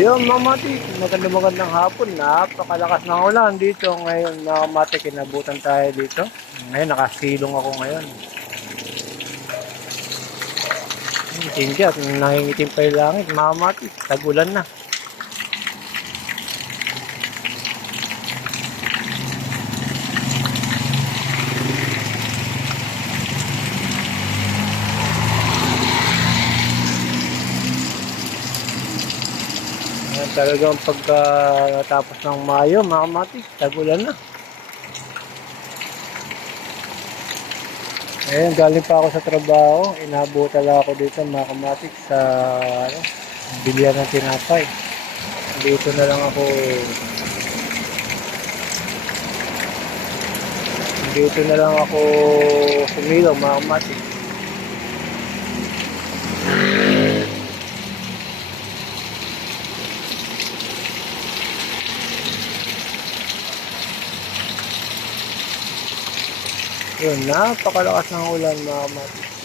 Ayun, mamati, maganda magandang hapon. Napakalakas ng ulan dito ngayon. Mamati, kinabutan tayo dito. Ngayon, nakasilong ako ngayon. Hindi, at nangingitim pa yung langit. Mamati, tagulan na. Ayan, talagang pagka natapos ng Mayo, mga kamatis, tagulan na. Ayun, galing pa ako sa trabaho. Inabutal ako dito, mga kamatis, sa ano, bilihan ng tinapay. Dito na lang ako dito na lang ako sumilaw, mga kamatis. Yun, napakalakas ng ulan mga kamatis.